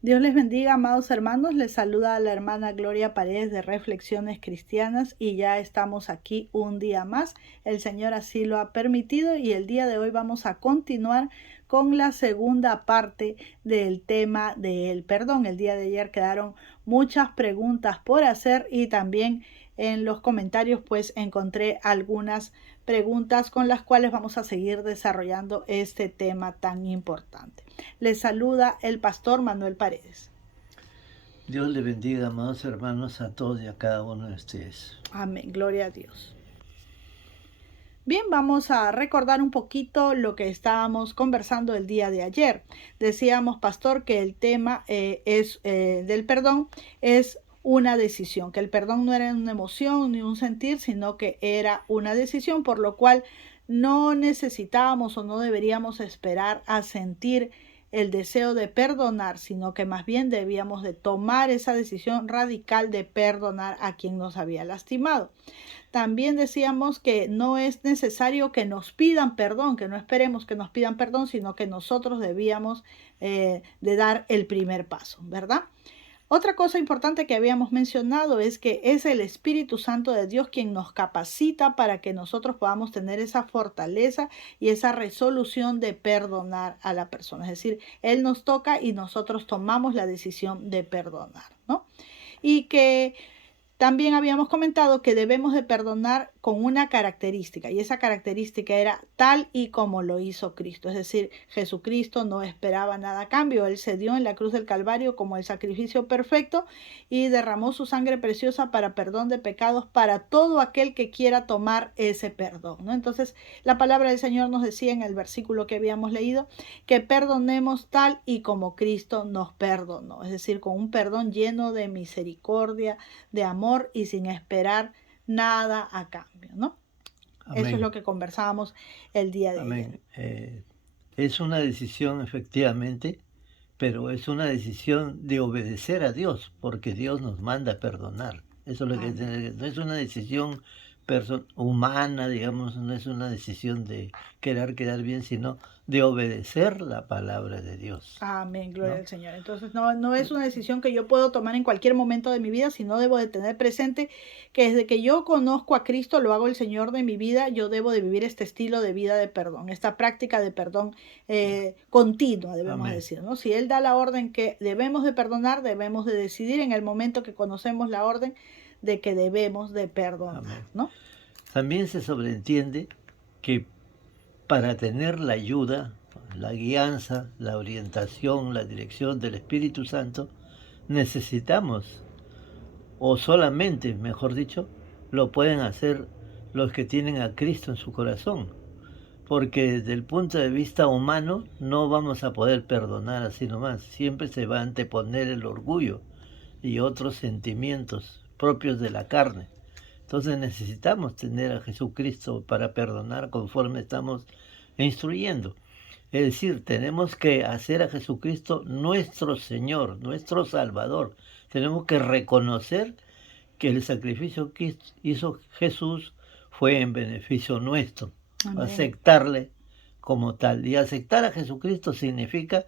Dios les bendiga, amados hermanos. Les saluda a la hermana Gloria Paredes de Reflexiones Cristianas y ya estamos aquí un día más. El Señor así lo ha permitido y el día de hoy vamos a continuar con la segunda parte del tema del perdón. El día de ayer quedaron muchas preguntas por hacer y también en los comentarios pues encontré algunas preguntas con las cuales vamos a seguir desarrollando este tema tan importante. Les saluda el pastor Manuel Paredes. Dios le bendiga, amados hermanos, a todos y a cada uno de ustedes. Amén, gloria a Dios. Bien, vamos a recordar un poquito lo que estábamos conversando el día de ayer. Decíamos, pastor, que el tema del perdón es una decisión, que el perdón no era una emoción ni un sentir, sino que era una decisión, por lo cual no necesitábamos o no deberíamos esperar a sentir el deseo de perdonar, sino que más bien debíamos de tomar esa decisión radical de perdonar a quien nos había lastimado. También decíamos que no es necesario que nos pidan perdón, que no esperemos que nos pidan perdón, sino que nosotros debíamos de dar el primer paso, ¿verdad? Otra cosa importante que habíamos mencionado es que es el Espíritu Santo de Dios quien nos capacita para que nosotros podamos tener esa fortaleza y esa resolución de perdonar a la persona. Es decir, Él nos toca y nosotros tomamos la decisión de perdonar, ¿no? Y que también habíamos comentado que debemos de perdonar con una característica, y esa característica era tal y como lo hizo Cristo. Es decir, Jesucristo no esperaba nada a cambio. Él se dio en la cruz del Calvario como el sacrificio perfecto y derramó su sangre preciosa para perdón de pecados para todo aquel que quiera tomar ese perdón, ¿no? Entonces, la palabra del Señor nos decía en el versículo que habíamos leído que perdonemos tal y como Cristo nos perdonó. Es decir, con un perdón lleno de misericordia, de amor y sin esperar nada a cambio, ¿no? Amén. Eso es lo que conversábamos el día de Amén. ayer. Es una decisión, efectivamente, pero es una decisión de obedecer a Dios, porque Dios nos manda a perdonar. Eso es lo que no es una decisión humana, digamos, no es una decisión de querer quedar bien, sino de obedecer la palabra de Dios. Amén, gloria ¿no? al Señor. Entonces no es una decisión que yo puedo tomar en cualquier momento de mi vida, sino debo de tener presente que desde que yo conozco a Cristo, lo hago el Señor de mi vida, yo debo de vivir este estilo de vida de perdón, esta práctica de perdón continua, debemos decir, ¿no? Si Él da la orden que debemos de perdonar, debemos de decidir en el momento que conocemos la orden de que debemos de perdonar, ¿no? También se sobreentiende que para tener la ayuda, la guianza, la orientación, la dirección del Espíritu Santo, necesitamos, o solamente, mejor dicho, lo pueden hacer los que tienen a Cristo en su corazón. Porque desde el punto de vista humano no vamos a poder perdonar así nomás. Siempre se va a anteponer el orgullo y otros sentimientos propios de la carne. Entonces necesitamos tener a Jesucristo para perdonar conforme estamos instruyendo. Es decir, tenemos que hacer a Jesucristo nuestro Señor, nuestro Salvador. Tenemos que reconocer que el sacrificio que hizo Jesús fue en beneficio nuestro. Amén. Aceptarle como tal. Y aceptar a Jesucristo significa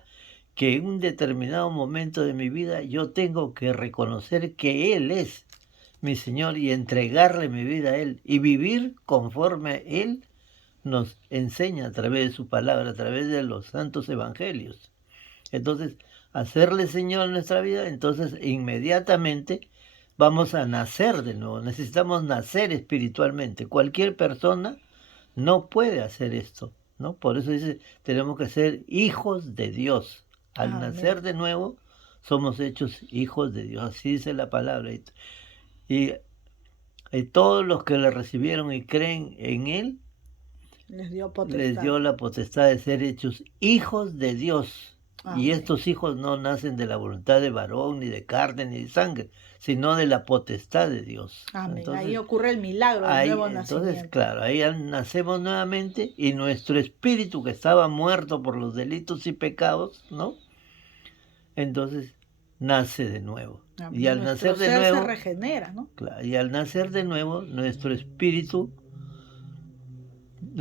que en un determinado momento de mi vida yo tengo que reconocer que Él es mi Señor y entregarle mi vida a Él y vivir conforme Él nos enseña a través de su palabra, a través de los santos evangelios. Entonces, hacerle Señor en nuestra vida, entonces inmediatamente vamos a nacer de nuevo. Necesitamos nacer espiritualmente. Cualquier persona no puede hacer esto, ¿no? Por eso dice, tenemos que ser hijos de Dios. Al nacer de nuevo, somos hechos hijos de Dios. Así dice la palabra. Y todos los que le recibieron y creen en Él, les dio la potestad de ser hechos hijos de Dios. Amén. Y estos hijos no nacen de la voluntad de varón, ni de carne, ni de sangre, sino de la potestad de Dios. Amén. Entonces, ahí ocurre el milagro del nuevo nacimiento. Entonces, claro, ahí nacemos nuevamente y nuestro espíritu que estaba muerto por los delitos y pecados, ¿no? Entonces nace de nuevo. Amén. Y al nacer de nuevo se regenera, ¿no? Claro, y al nacer de nuevo, nuestro espíritu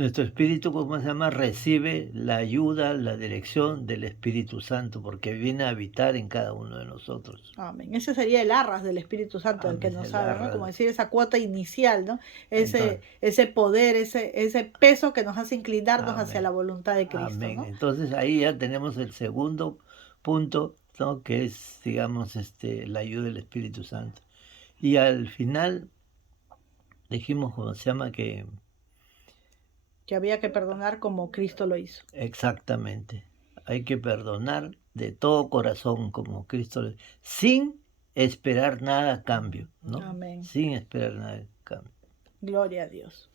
nuestro espíritu, ¿cómo se llama? Recibe la ayuda, la dirección del Espíritu Santo, porque viene a habitar en cada uno de nosotros. Amén. Ese sería el arras del Espíritu Santo del que Amén. nos El habla, ¿no? arra. Como decir, esa cuota inicial, ¿no? Entonces, Ese poder, ese peso que nos hace inclinarnos hacia amén. la voluntad de Cristo, Amén. ¿no? Entonces ahí ya tenemos el segundo punto, ¿no? Que es, digamos, la ayuda del Espíritu Santo. Y al final dijimos, ¿cómo se llama? Que había que perdonar como Cristo lo hizo. Exactamente. Hay que perdonar de todo corazón como Cristo, sin esperar nada a cambio, ¿no? Amén. Sin esperar nada a cambio. Gloria a Dios.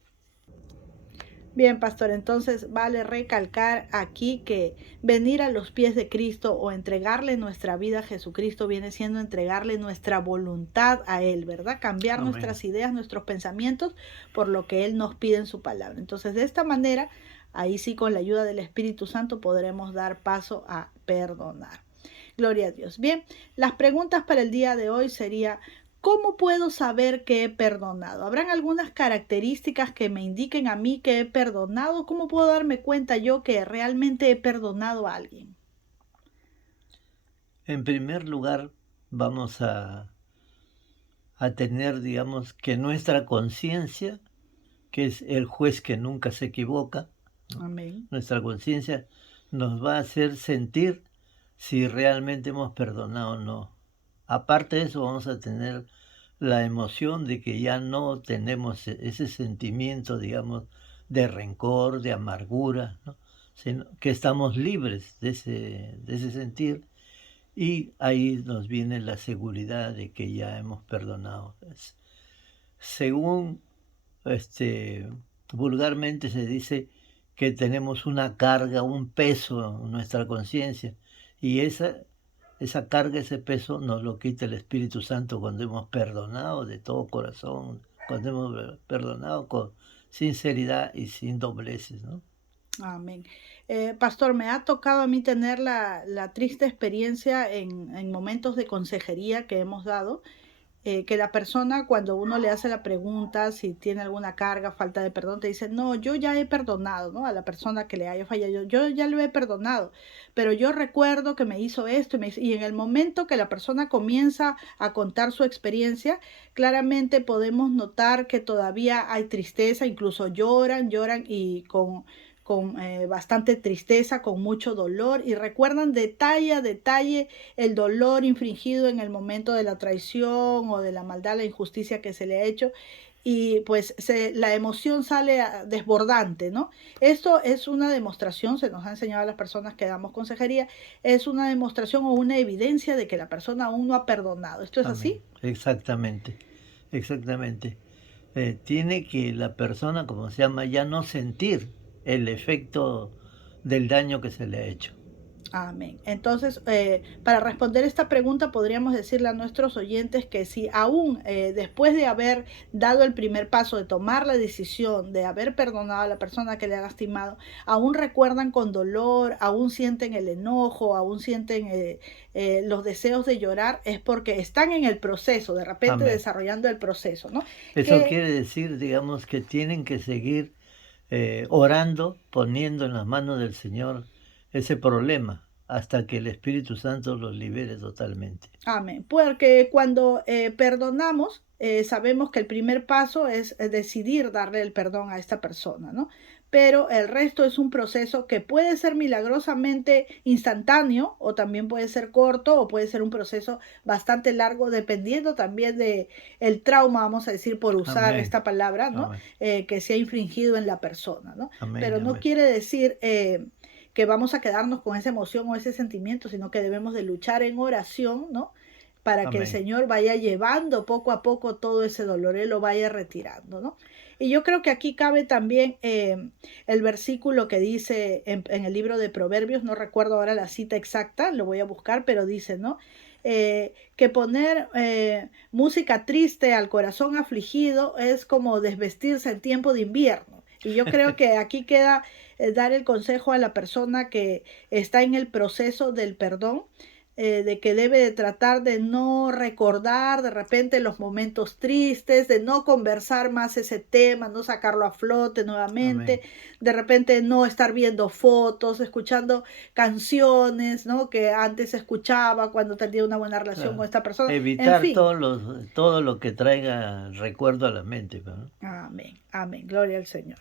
Bien, pastor, entonces vale recalcar aquí que venir a los pies de Cristo o entregarle nuestra vida a Jesucristo viene siendo entregarle nuestra voluntad a Él, ¿verdad? Cambiar Amén. nuestras ideas, nuestros pensamientos por lo que Él nos pide en su palabra. Entonces, de esta manera, ahí sí con la ayuda del Espíritu Santo podremos dar paso a perdonar. Gloria a Dios. Bien, las preguntas para el día de hoy sería: ¿cómo puedo saber que he perdonado? ¿Habrán algunas características que me indiquen a mí que he perdonado? ¿Cómo puedo darme cuenta yo que realmente he perdonado a alguien? En primer lugar, vamos a tener, digamos, que nuestra conciencia, que es el juez que nunca se equivoca, ¿no? Amén. Nuestra conciencia nos va a hacer sentir si realmente hemos perdonado o no. Aparte de eso, vamos a tener la emoción de que ya no tenemos ese sentimiento, digamos, de rencor, de amargura, ¿no? Sino que estamos libres de ese sentir, y ahí nos viene la seguridad de que ya hemos perdonado. Según vulgarmente se dice que tenemos una carga, un peso en nuestra conciencia, y esa carga, ese peso nos lo quita el Espíritu Santo cuando hemos perdonado de todo corazón, cuando hemos perdonado con sinceridad y sin dobleces, ¿no? Amén. Pastor, me ha tocado a mí tener la triste experiencia en momentos de consejería que hemos dado, que la persona, cuando uno le hace la pregunta si tiene alguna carga, falta de perdón, te dice: no, yo ya he perdonado, ¿no? A la persona que le haya fallado, yo ya lo he perdonado, pero yo recuerdo que me hizo esto y en el momento que la persona comienza a contar su experiencia, claramente podemos notar que todavía hay tristeza, incluso lloran y con bastante tristeza, con mucho dolor, y recuerdan detalle a detalle el dolor infringido en el momento de la traición o de la maldad, la injusticia que se le ha hecho, y pues la emoción sale desbordante, ¿no? Esto es una demostración, se nos ha enseñado a las personas que damos consejería, es una demostración o una evidencia de que la persona aún no ha perdonado. ¿Esto es Amén. así? Exactamente, exactamente. Tiene que la persona, como se llama, ya no sentir el efecto del daño que se le ha hecho. Amén. Entonces, para responder esta pregunta, podríamos decirle a nuestros oyentes que si aún después de haber dado el primer paso, de tomar la decisión, de haber perdonado a la persona que le ha lastimado, aún recuerdan con dolor, aún sienten el enojo, aún sienten los deseos de llorar, es porque están en el proceso, de repente Amén. desarrollando el proceso, ¿no? Eso quiere decir, digamos, que tienen que seguir orando, poniendo en las manos del Señor ese problema, hasta que el Espíritu Santo los libere totalmente. Amén. Porque cuando perdonamos, sabemos que el primer paso es decidir darle el perdón a esta persona, ¿no? Pero el resto es un proceso que puede ser milagrosamente instantáneo o también puede ser corto o puede ser un proceso bastante largo, dependiendo también de el trauma, vamos a decir, por usar Amén. esta palabra, ¿no? Amén. Que se ha infringido en la persona, ¿no? Amén, Pero no amén. quiere decir que vamos a quedarnos con esa emoción o ese sentimiento, sino que debemos de luchar en oración, ¿no? Para que el Amén. Señor vaya llevando poco a poco todo ese dolor, Él lo vaya retirando, ¿no? Y yo creo que aquí cabe también el versículo que dice en el libro de Proverbios, no recuerdo ahora la cita exacta, lo voy a buscar, pero dice, ¿no? Que poner música triste al corazón afligido es como desvestirse en tiempo de invierno. Y yo creo que aquí queda dar el consejo a la persona que está en el proceso del perdón, de que debe de tratar de no recordar de repente los momentos tristes, de no conversar más ese tema, no sacarlo a flote nuevamente, Amén. de repente no estar viendo fotos, escuchando canciones, ¿no? Que antes escuchaba cuando tenía una buena relación con Claro. esta persona, en Evitar fin. todo lo que traiga recuerdo a la mente, ¿no? Amén, amén, gloria al Señor.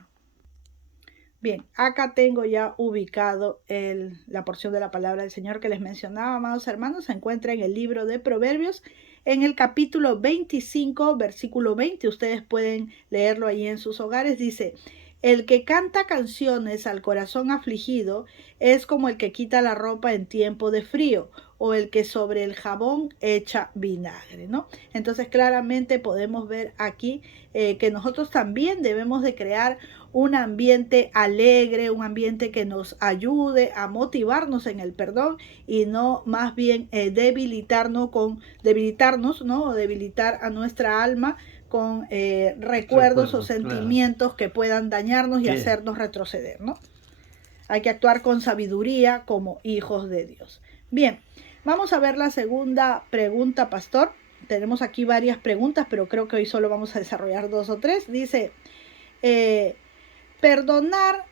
Bien, acá tengo ya ubicado la porción de la palabra del Señor que les mencionaba, amados hermanos. Se encuentra en el libro de Proverbios, en el capítulo 25, versículo 20. Ustedes pueden leerlo ahí en sus hogares. Dice, el que canta canciones al corazón afligido es como el que quita la ropa en tiempo de frío o el que sobre el jabón echa vinagre, ¿no? Entonces claramente podemos ver aquí que nosotros también debemos de crear un ambiente alegre, un ambiente que nos ayude a motivarnos en el perdón y no más bien debilitarnos, ¿no? O debilitar a nuestra alma con recuerdos o Recuerdos, claro. sentimientos que puedan dañarnos y Que hacernos retroceder, ¿no? Hay que actuar con sabiduría como hijos de Dios. Bien, vamos a ver la segunda pregunta, pastor. Tenemos aquí varias preguntas, pero creo que hoy solo vamos a desarrollar 2 o 3. Dice, eh, perdonar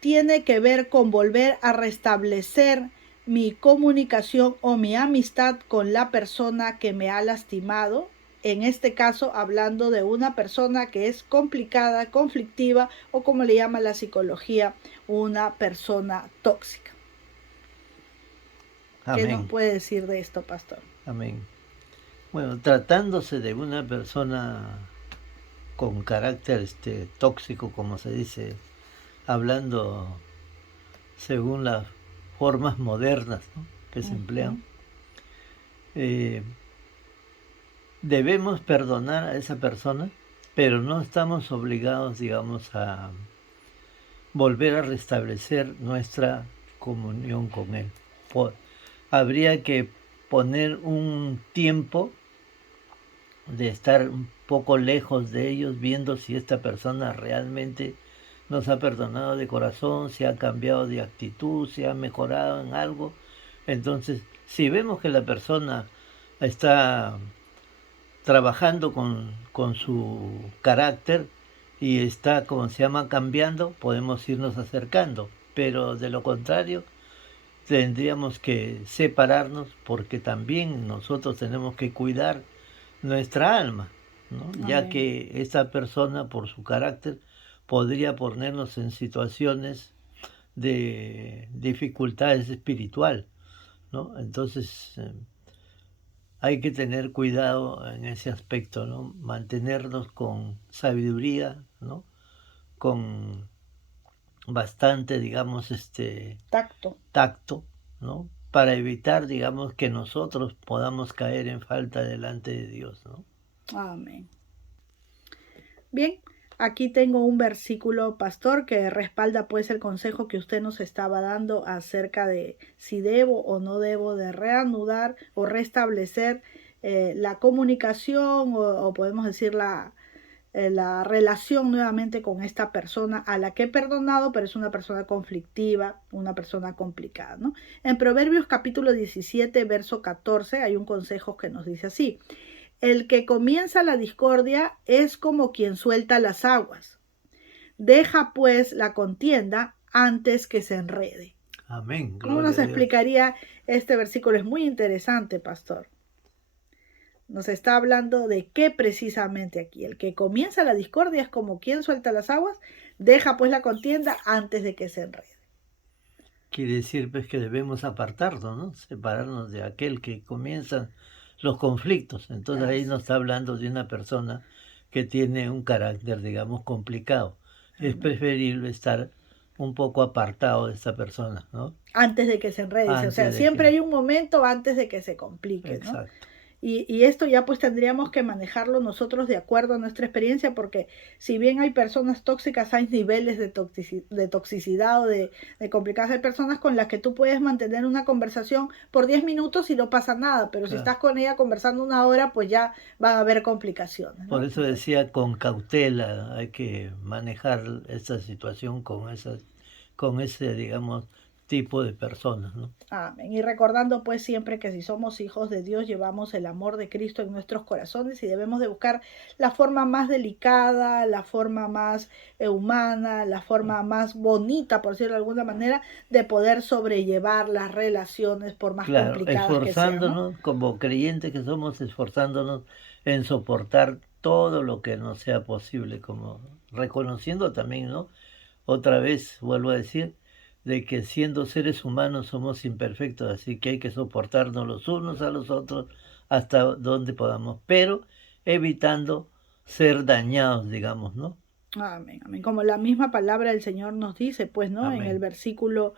tiene que ver con volver a restablecer mi comunicación o mi amistad con la persona que me ha lastimado. En este caso, hablando de una persona que es complicada, conflictiva o como le llama la psicología, una persona tóxica. ¿Qué nos amén, puede decir de esto, pastor? amén. Bueno, tratándose de una persona con carácter tóxico, como se dice, hablando según las formas modernas, ¿no?, que se emplean, eh, debemos perdonar a esa persona, pero no estamos obligados, digamos, a volver a restablecer nuestra comunión con Él. Habría que poner un tiempo de estar un poco lejos de ellos, viendo si esta persona realmente nos ha perdonado de corazón, si ha cambiado de actitud, si ha mejorado en algo. Entonces, si vemos que la persona está trabajando con su carácter y está, como se llama, cambiando, podemos irnos acercando. Pero de lo contrario, tendríamos que separarnos porque también nosotros tenemos que cuidar nuestra alma, ¿no? Ya Amén. que esta persona, por su carácter, podría ponernos en situaciones de dificultades espiritual, ¿no? Entonces, hay que tener cuidado en ese aspecto, ¿no? Mantenernos con sabiduría, ¿no? Con bastante, digamos, Tacto. tacto, ¿no? Para evitar, digamos, que nosotros podamos caer en falta delante de Dios, ¿no? Amén. Bien, aquí tengo un versículo, pastor, que respalda pues el consejo que usted nos estaba dando acerca de si debo o no debo de reanudar o restablecer la comunicación o podemos decir la relación nuevamente con esta persona a la que he perdonado, pero es una persona conflictiva, una persona complicada, ¿no? En Proverbios capítulo 17, verso 14, hay un consejo que nos dice así: el que comienza la discordia es como quien suelta las aguas. Deja pues la contienda antes que se enrede. Amén, ¿Cómo gloria nos a Dios. explicaría este versículo? Es muy interesante, pastor. Nos está hablando de qué precisamente aquí. El que comienza la discordia es como quien suelta las aguas. Deja pues la contienda antes de que se enrede. Quiere decir pues que debemos apartarnos, ¿no? Separarnos de aquel que comienza los conflictos. Entonces ahí Así nos es. está hablando de una persona que tiene un carácter, digamos, complicado. Es Amén. preferible estar un poco apartado de esta persona, ¿no? Antes de que se enrede. O sea, Antes de que... siempre hay un momento antes de que se complique, ¿no? Exacto. Y esto ya pues tendríamos que manejarlo nosotros de acuerdo a nuestra experiencia, porque si bien hay personas tóxicas, hay niveles de toxicidad o de complicadas. Hay personas con las que tú puedes mantener una conversación por 10 minutos y no pasa nada, pero si Claro. estás con ella conversando una hora, pues ya van a haber complicaciones, Por ¿no? eso Entonces, decía con cautela, hay que manejar esta situación con ese, digamos, tipo de personas, ¿no? Amén. Y recordando pues siempre que si somos hijos de Dios llevamos el amor de Cristo en nuestros corazones y debemos de buscar la forma más delicada, la forma más humana, la forma más bonita, por decirlo de alguna manera, de poder sobrellevar las relaciones por más Claro, complicadas que sean, ¿no? esforzándonos, como creyentes que somos, esforzándonos en soportar todo lo que nos sea posible, como reconociendo también, ¿no? Otra vez vuelvo a decir, de que siendo seres humanos somos imperfectos, así que hay que soportarnos los unos a los otros hasta donde podamos, pero evitando ser dañados, digamos, ¿no? Amén, amén. Como la misma palabra del Señor nos dice, pues, ¿no? En el Amén, versículo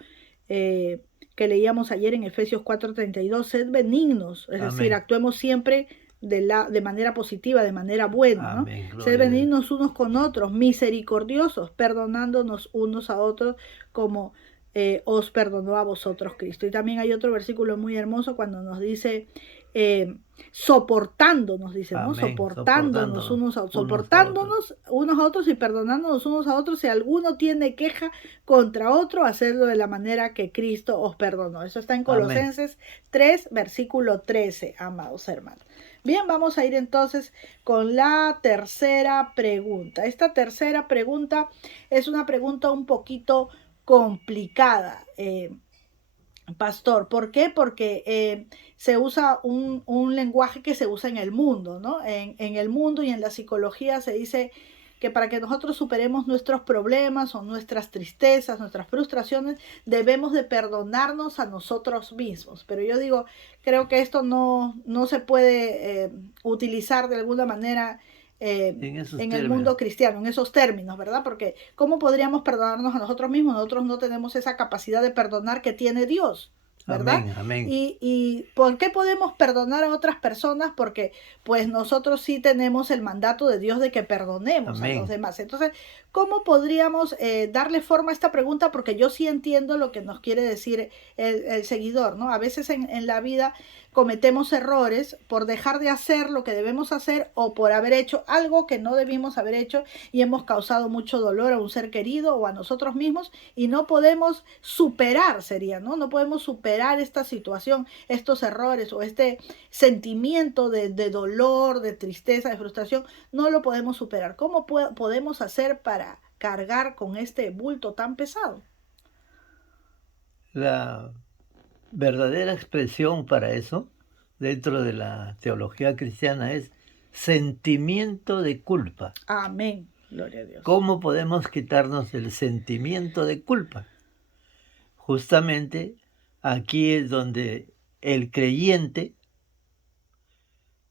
que leíamos ayer en Efesios 4:32, sed benignos, es decir, amén, actuemos siempre de manera positiva, de manera buena, ¿no? amén, Sed gloria a Dios. benignos unos con otros, misericordiosos, perdonándonos unos a otros como os perdonó a vosotros Cristo. Y también hay otro versículo muy hermoso cuando nos dice, soportándonos, dice, ¿no? Amén, Soportándonos soportándonos unos a otros. soportándonos unos a otros y perdonándonos unos a otros. Si alguno tiene queja contra otro, hacerlo de la manera que Cristo os perdonó. Eso está en Amén. Colosenses 3, versículo 13, amados hermanos. Bien, vamos a ir entonces con la tercera pregunta. Esta tercera pregunta es una pregunta un poquito complicada. Pastor, ¿por qué? Porque se usa un lenguaje que se usa en el mundo, ¿no? En el mundo y en la psicología se dice que para que nosotros superemos nuestros problemas o nuestras tristezas, nuestras frustraciones, debemos de perdonarnos a nosotros mismos. Pero yo digo, creo que esto no se puede utilizar de alguna manera En esos en el términos. mundo cristiano, en esos términos, ¿verdad? Porque ¿cómo podríamos perdonarnos a nosotros mismos? Nosotros no tenemos esa capacidad de perdonar que tiene Dios, ¿verdad? Amén, amén, Y ¿por qué podemos perdonar a otras personas? Porque pues nosotros sí tenemos el mandato de Dios de que perdonemos a los amén. demás. Entonces, ¿cómo podríamos darle forma a esta pregunta? Porque yo sí entiendo lo que nos quiere decir el seguidor, ¿no? A veces en la vida cometemos errores por dejar de hacer lo que debemos hacer o por haber hecho algo que no debimos haber hecho y hemos causado mucho dolor a un ser querido o a nosotros mismos y no podemos superar, sería, ¿no? No podemos superar esta situación, estos errores o este sentimiento de dolor, de tristeza, de frustración, no lo podemos superar. ¿Cómo podemos hacer para cargar con este bulto tan pesado? La verdadera expresión para eso, dentro de la teología cristiana, es sentimiento de culpa. Amén. Gloria a Dios. ¿Cómo podemos quitarnos el sentimiento de culpa? Justamente aquí es donde el creyente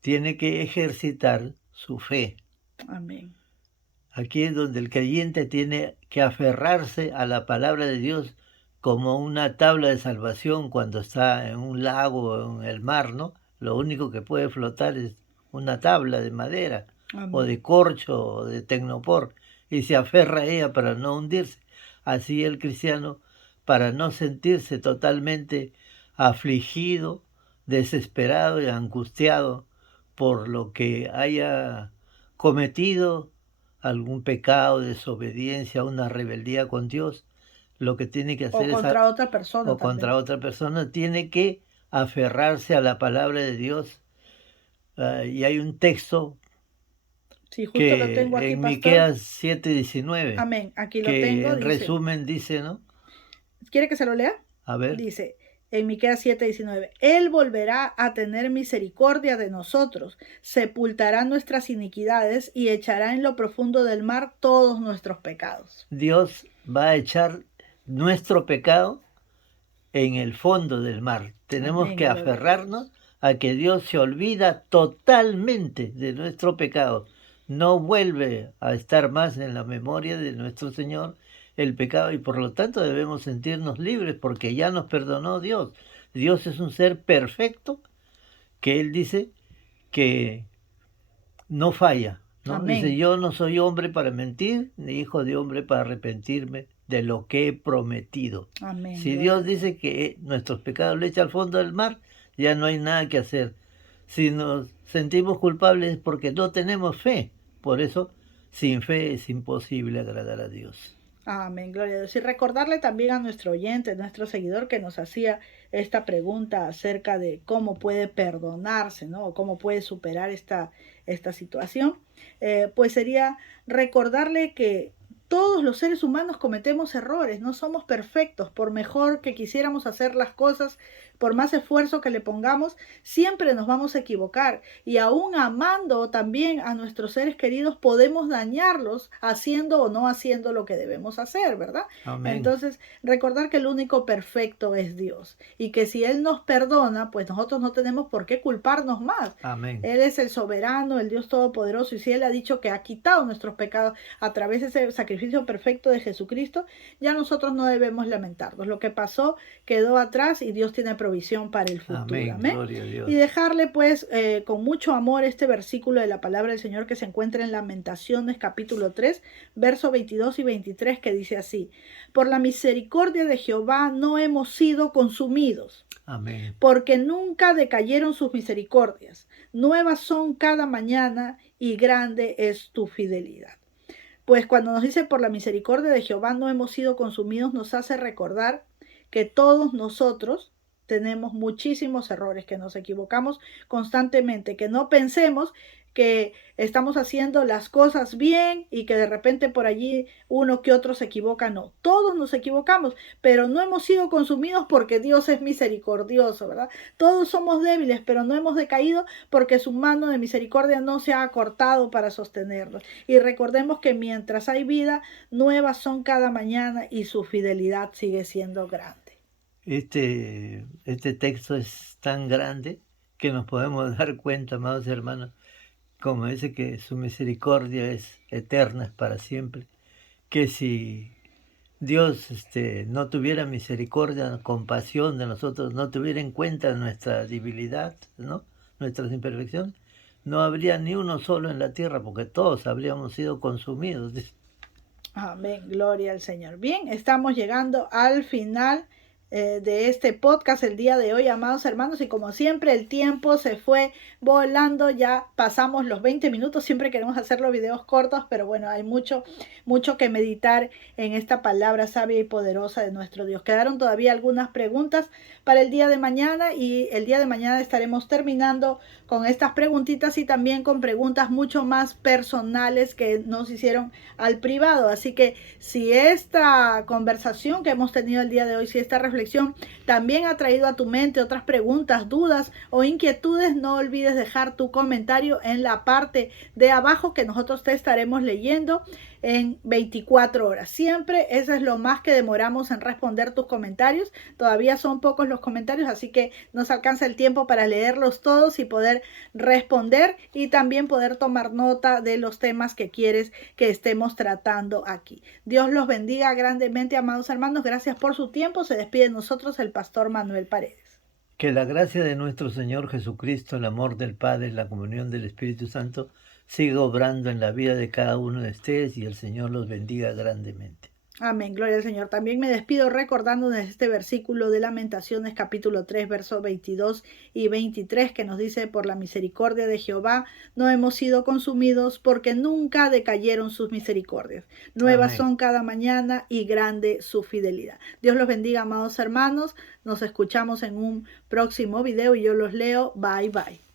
tiene que ejercitar su fe. Amén. Aquí es donde el creyente tiene que aferrarse a la palabra de Dios como una tabla de salvación cuando está en un lago o en el mar, ¿no? Lo único que puede flotar es una tabla de madera o Amén. de corcho o de tecnopor y se aferra a ella para no hundirse. Así el cristiano, para no sentirse totalmente afligido, desesperado y angustiado por lo que haya cometido, algún pecado, desobediencia, una rebeldía con Dios, lo que tiene que O hacer es, contra otra persona o también. contra otra persona, tiene que aferrarse a la palabra de Dios. Y hay un texto Sí, justo lo tengo que aquí, en pastor. Miqueas 7:19, Amén. Aquí lo que tengo. en Dice, resumen dice, ¿no? ¿quiere que se lo lea? A ver, Dice en Miqueas 7:19, Él volverá a tener misericordia de nosotros, sepultará nuestras iniquidades y echará en lo profundo del mar todos nuestros pecados. Dios va a echar nuestro pecado en el fondo del mar. Tenemos Amén, que gloria a aferrarnos Dios. a que Dios se olvida totalmente de nuestro pecado. No vuelve a estar más en la memoria de nuestro Señor el pecado y por lo tanto debemos sentirnos libres porque ya nos perdonó Dios. Dios es un ser perfecto que Él dice que no falla, ¿no? Dice, Amén, yo no soy hombre para mentir, ni hijo de hombre para arrepentirme de lo que he prometido. amén, Si gloria a Dios Dios. dice que nuestros pecados le echa al fondo del mar, ya no hay nada que hacer. Si nos sentimos culpables es porque no tenemos fe. Por eso, sin fe es imposible agradar a Dios. Amén, gloria a Dios. Y recordarle también a nuestro oyente, nuestro seguidor que nos hacía esta pregunta acerca de cómo puede perdonarse, ¿no? O cómo puede superar esta situación. Pues sería recordarle que todos los seres humanos cometemos errores, no somos perfectos, por mejor que quisiéramos hacer las cosas, por más esfuerzo que le pongamos, siempre nos vamos a equivocar. Y aún amando también a nuestros seres queridos, podemos dañarlos haciendo o no haciendo lo que debemos hacer, ¿verdad? Amén. Entonces, recordar que el único perfecto es Dios y que si Él nos perdona, pues nosotros no tenemos por qué culparnos más. Amén. Él es el soberano, el Dios todopoderoso, y si Él ha dicho que ha quitado nuestros pecados a través de ese sacrificio perfecto de Jesucristo, ya nosotros no debemos lamentarnos. Lo que pasó quedó atrás y Dios tiene provisión para el futuro. Amén. Amén. Gloria a Dios. Y dejarle pues con mucho amor este versículo de la palabra del Señor que se encuentra en Lamentaciones capítulo 3, versos 22 y 23, que dice así: por la misericordia de Jehová no hemos sido consumidos, Amén. porque nunca decayeron sus misericordias. Nuevas son cada mañana y grande es tu fidelidad. Pues cuando nos dice por la misericordia de Jehová no hemos sido consumidos, nos hace recordar que todos nosotros tenemos muchísimos errores, que nos equivocamos constantemente, que no pensemos que estamos haciendo las cosas bien y que de repente por allí uno que otro se equivoca. No, todos nos equivocamos, pero no hemos sido consumidos porque Dios es misericordioso, ¿verdad? Todos somos débiles, pero no hemos decaído porque su mano de misericordia no se ha acortado para sostenernos. Y recordemos que mientras hay vida, nuevas son cada mañana y su fidelidad sigue siendo grande. Este texto es tan grande que nos podemos dar cuenta, amados hermanos, como dice que su misericordia es eterna, es para siempre, que si Dios no tuviera misericordia, compasión de nosotros, no tuviera en cuenta nuestra debilidad, ¿no? Nuestras imperfecciones, no habría ni uno solo en la tierra, porque todos habríamos sido consumidos. Amén, gloria al Señor. Bien, estamos llegando al final de este podcast el día de hoy, amados hermanos, y como siempre el tiempo se fue volando, ya pasamos los 20 minutos, siempre queremos hacer los videos cortos, pero bueno, hay mucho que meditar en esta palabra sabia y poderosa de nuestro Dios. Quedaron todavía algunas preguntas para el día de mañana y el día de mañana estaremos terminando con estas preguntitas y también con preguntas mucho más personales que nos hicieron al privado. Así que si esta conversación que hemos tenido el día de hoy, si esta reflexión también ha traído a tu mente otras preguntas, dudas o inquietudes, no olvides dejar tu comentario en la parte de abajo que nosotros te estaremos leyendo en 24 horas. Siempre eso es lo más que demoramos en responder tus comentarios. Todavía son pocos los comentarios, así que nos alcanza el tiempo para leerlos todos y poder responder y también poder tomar nota de los temas que quieres que estemos tratando aquí. Dios los bendiga grandemente, amados hermanos. Gracias por su tiempo. Se despide de nosotros el pastor Manuel Paredes. Que la gracia de nuestro Señor Jesucristo, el amor del Padre, la comunión del Espíritu Santo siga obrando en la vida de cada uno de ustedes y el Señor los bendiga grandemente. Amén, gloria al Señor. También me despido recordándoles este versículo de Lamentaciones capítulo 3, versos 22 y 23, que nos dice: por la misericordia de Jehová no hemos sido consumidos, porque nunca decayeron sus misericordias. Nuevas Amén. son cada mañana y grande su fidelidad. Dios los bendiga, amados hermanos. Nos escuchamos en un próximo video y yo los leo. Bye, bye.